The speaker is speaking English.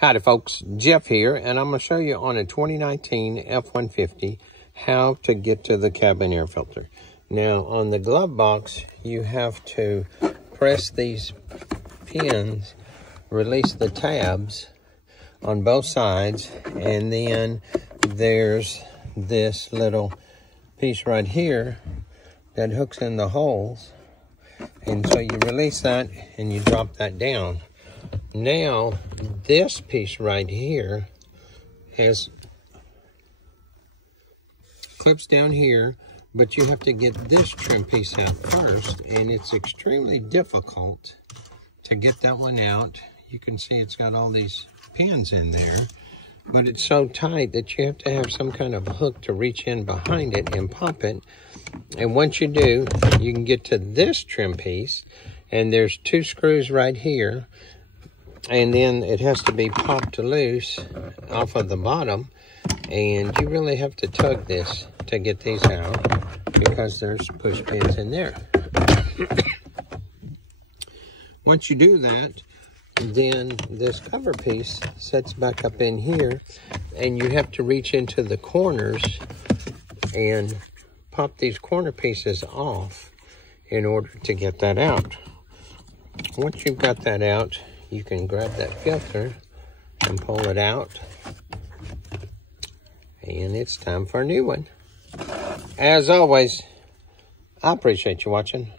Howdy folks, Jeff here, and I'm going to show you on a 2019 F150 how to get to the cabin air filter. Now on the glove box, you have to press these pins, release the tabs on both sides, and then there's this little piece right here that hooks in the holes, and so you release that and you drop that down. Now, this piece right here has clips down here, but you have to get this trim piece out first, and it's extremely difficult to get that one out. You can see it's got all these pins in there, but it's so tight that you have to have some kind of hook to reach in behind it and pop it. And once you do, you can get to this trim piece, and there's two screws right here. And then it has to be popped loose off of the bottom, and you really have to tug this to get these out because there's push pins in there. Once you do that, then this cover piece sets back up in here, and you have to reach into the corners and pop these corner pieces off in order to get that out. Once you've got that out, you can grab that filter and pull it out, and it's time for a new one. As always, I appreciate you watching.